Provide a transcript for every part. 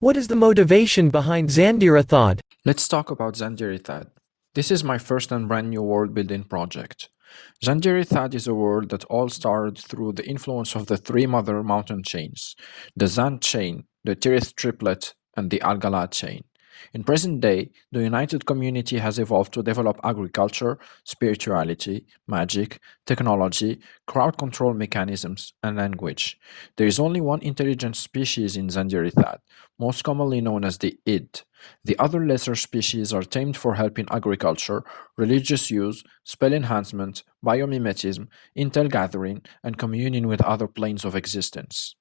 What is the motivation behind Zandirithaad? Let's talk about Zandirithaad. This is my first and brand new world building project. Zandirithaad is a world that all started through the influence of the three mother mountain chains, the Zand chain, the Tirith triplet, and the Algalad chain. In present day, the united community has evolved to develop agriculture, spirituality, magic, technology, crowd control mechanisms, and language. There is only one intelligent species in Zandirithaad, most commonly known as the Id. The other lesser species are tamed for help in agriculture, religious use, spell enhancement, biomimetism, intel gathering, and communing with other planes of existence.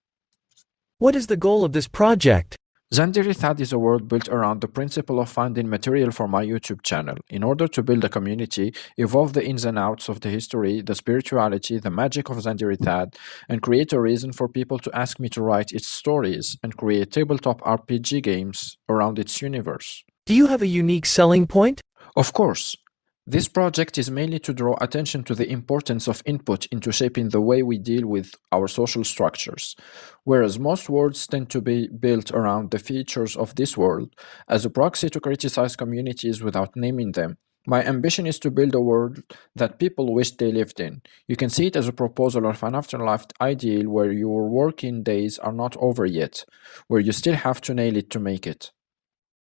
What is the goal of this project? Zandirithaad is a world built around the principle of finding material for my YouTube channel. In order to build a community, evolve the ins and outs of the history, the spirituality, the magic of Zandirithaad, and create a reason for people to ask me to write its stories and create tabletop RPG games around its universe. Do you have a unique selling point? Of course. This project is mainly to draw attention to the importance of input into shaping the way we deal with our social structures. Whereas most worlds tend to be built around the features of this world, as a proxy to criticize communities without naming them, my ambition is to build a world that people wish they lived in. You can see it as a proposal of an afterlife ideal where your working days are not over yet, where you still have to nail it to make it.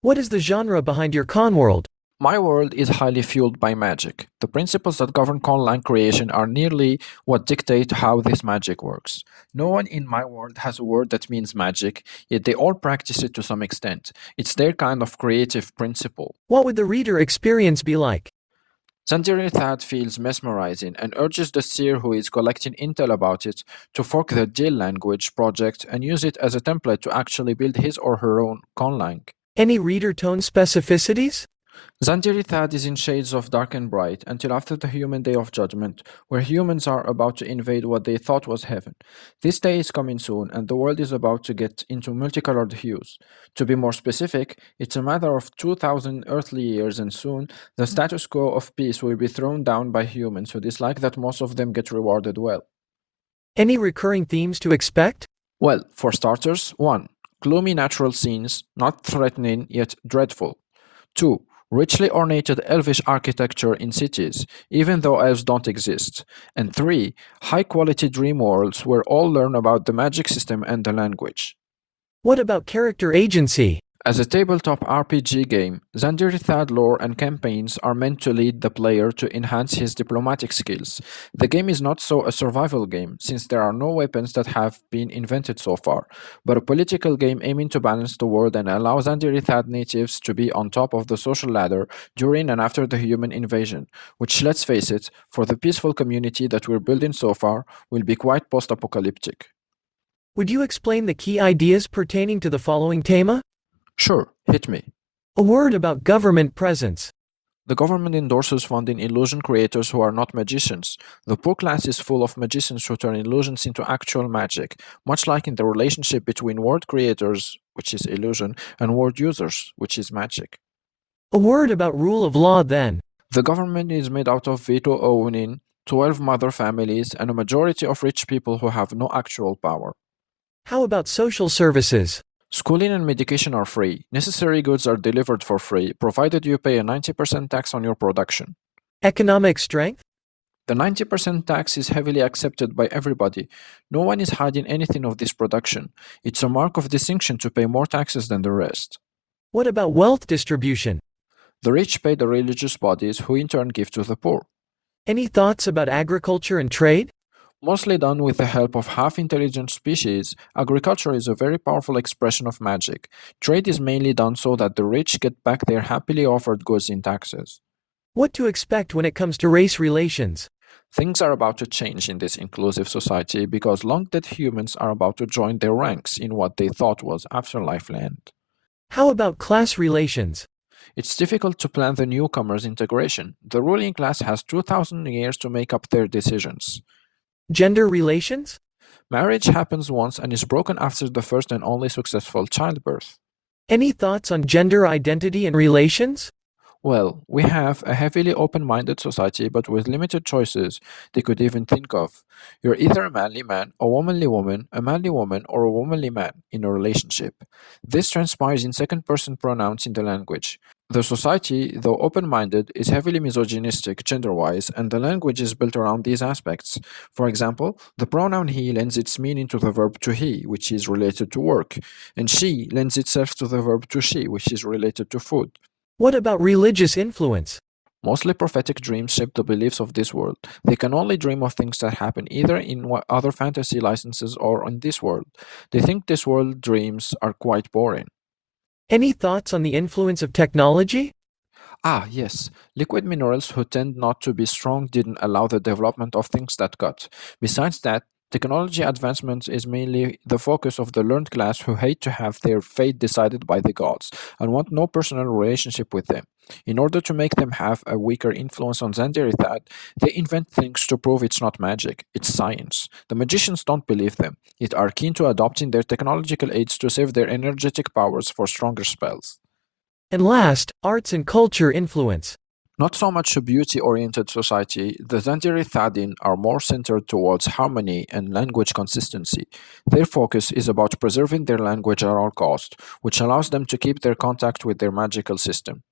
What is the genre behind your con world? My world is highly fueled by magic. The principles that govern conlang creation are nearly what dictate how this magic works. No one in my world has a word that means magic, yet they all practice it to some extent. It's their kind of creative principle. What would the reader experience be like? Zandirithaad feels mesmerizing and urges the seer who is collecting intel about it to fork the Dil language project and use it as a template to actually build his or her own conlang. Any reader tone specificities? Zandirithaad is in shades of dark and bright until after the human day of judgment, where humans are about to invade what they thought was heaven. This day is coming soon, and the world is about to get into multicolored hues. To be more specific, it's a matter of 2,000 earthly years, and soon the status quo of peace will be thrown down by humans who dislike that most of them get rewarded well. Any recurring themes to expect? Well, for starters, 1. Gloomy natural scenes, not threatening yet dreadful. 2. Richly ornated elvish architecture in cities, even though elves don't exist. And 3. High-quality dream worlds where all learn about the magic system and the language. What about character agency? As a tabletop RPG game, Zandirithaad lore and campaigns are meant to lead the player to enhance his diplomatic skills. The game is not so a survival game, since there are no weapons that have been invented so far, but a political game aiming to balance the world and allow Zandirithaad natives to be on top of the social ladder during and after the human invasion, which, let's face it, for the peaceful community that we're building so far, will be quite post-apocalyptic. Would you explain the key ideas pertaining to the following tema? Sure, hit me. A word about government presence. The government endorses funding illusion creators who are not magicians. The poor class is full of magicians who turn illusions into actual magic, much like in the relationship between word creators, which is illusion, and word users, which is magic. A word about rule of law then. The government is made out of veto-owning, 12 mother families, and a majority of rich people who have no actual power. How about social services? Schooling and medication are free. Necessary goods are delivered for free, provided you pay a 90% tax on your production. Economic strength? The 90% tax is heavily accepted by everybody. No one is hiding anything of this production. It's a mark of distinction to pay more taxes than the rest. What about wealth distribution? The rich pay the religious bodies, who in turn give to the poor. Any thoughts about agriculture and trade? Mostly done with the help of half-intelligent species, agriculture is a very powerful expression of magic. Trade is mainly done so that the rich get back their happily offered goods in taxes. What to expect when it comes to race relations? Things are about to change in this inclusive society because long-dead humans are about to join their ranks in what they thought was afterlife land. How about class relations? It's difficult to plan the newcomers' integration. The ruling class has 2,000 years to make up their decisions. Gender relations? Marriage happens once and is broken after the first and only successful childbirth. Any thoughts on gender identity and relations? Well, we have a heavily open minded society, but with limited choices they could even think of. You're either a manly man, a womanly woman, a manly woman, or a womanly man in a relationship. This transpires in second person pronouns in the language. The society, though open minded, is heavily misogynistic gender wise, and the language is built around these aspects. For example, the pronoun he lends its meaning to the verb to he, which is related to work, and she lends itself to the verb to she, which is related to food. What about religious influence? Mostly prophetic dreams shape the beliefs of this world. They can only dream of things that happen either in other fantasy licenses or in this world. They think this world dreams are quite boring. Any thoughts on the influence of technology? Ah, yes. Liquid minerals who tend not to be strong didn't allow the development of things that cut. Besides that, technology advancement is mainly the focus of the learned class who hate to have their fate decided by the gods and want no personal relationship with them. In order to make them have a weaker influence on Zandirithaad, they invent things to prove it's not magic, it's science. The magicians don't believe them, yet are keen to adopting their technological aids to save their energetic powers for stronger spells. And last, arts and culture influence. Not so much a beauty oriented society, the Zandirithaadin are more centered towards harmony and language consistency. Their focus is about preserving their language at all cost, which allows them to keep their contact with their magical system.